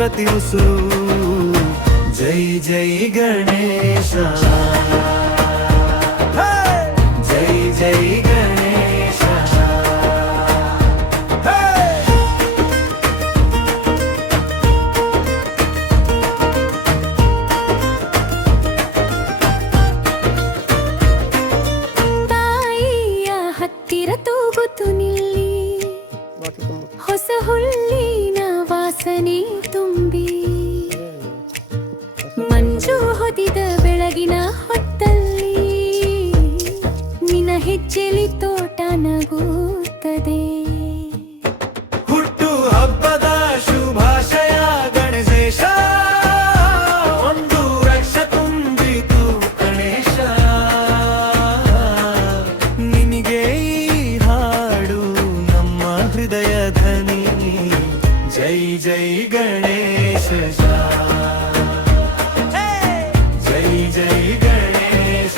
ಪ್ರತಿ ಉಸಿರು. ಜೈ ಜೈ ಗಣೇಶ, ಜೈ ಜೈ ಗಣೇಶ. ತಾಯಿಯ ಹತ್ತಿರ ತೂಗುತ್ತು ನಿಲ್ಲಿ, ಹೊಸ ಹುಲ್ಲಿನ ವಾಸನೆ ತುಂಬಿ, ಮಂಜು ಹೊದಿದ ಬೆಳಗಿನ ಹೊತ್ತಲ್ಲಿ ನಿನ್ನ ಹೆಜ್ಜೆಲಿ ತೋಟ ನಗುತ್ತದೆ. ಹುಟ್ಟು ಹಬ್ಬದ ಶುಭಾಶಯ ಗಣೇಶ, ಒಂದು ವರ್ಷ ತುಂಬಿತು ಗಣೇಶ. ನಿನಗೆ ಈ ಹಾಡು ನಮ್ಮ ಹೃದಯ ಧ್ವನಿ. ಜೈ ಜೈ ಗಣೇಶ, ಜೈ ಜೈ ಗಣೇಶ.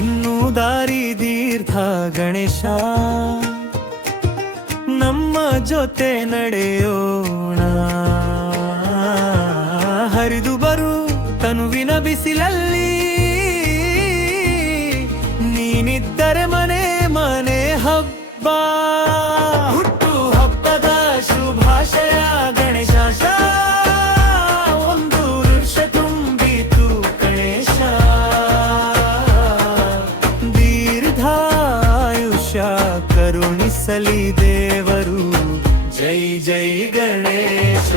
ಇನ್ನು ದಾರಿ ದೀರ್ಘ ಗಣೇಶ, ನಮ್ಮ ಜೊತೆ ನಡೆಯೋಣ. ಹರಿದು ಬರು ತನುವಿನ ಬಿಸಿಲಲ್ಲಿ, ನೀನಿದ್ದರೆ ಮನೆ ಮನೆ ಹಬ್ಬ. ಹುಟ್ಟು ಹಬ್ಬದ ಶುಭಾಶಯ ಗಣೇಶ, ಒಂದು ವರ್ಷ ತುಂಬಿತು ಗಣೇಶ. ದೀರ್ಘಾಯುಷ್ಯ ಕರುಣಿಸಲಿ ದೇವರು. ಜೈ ಜೈ ಗಣೇಶ.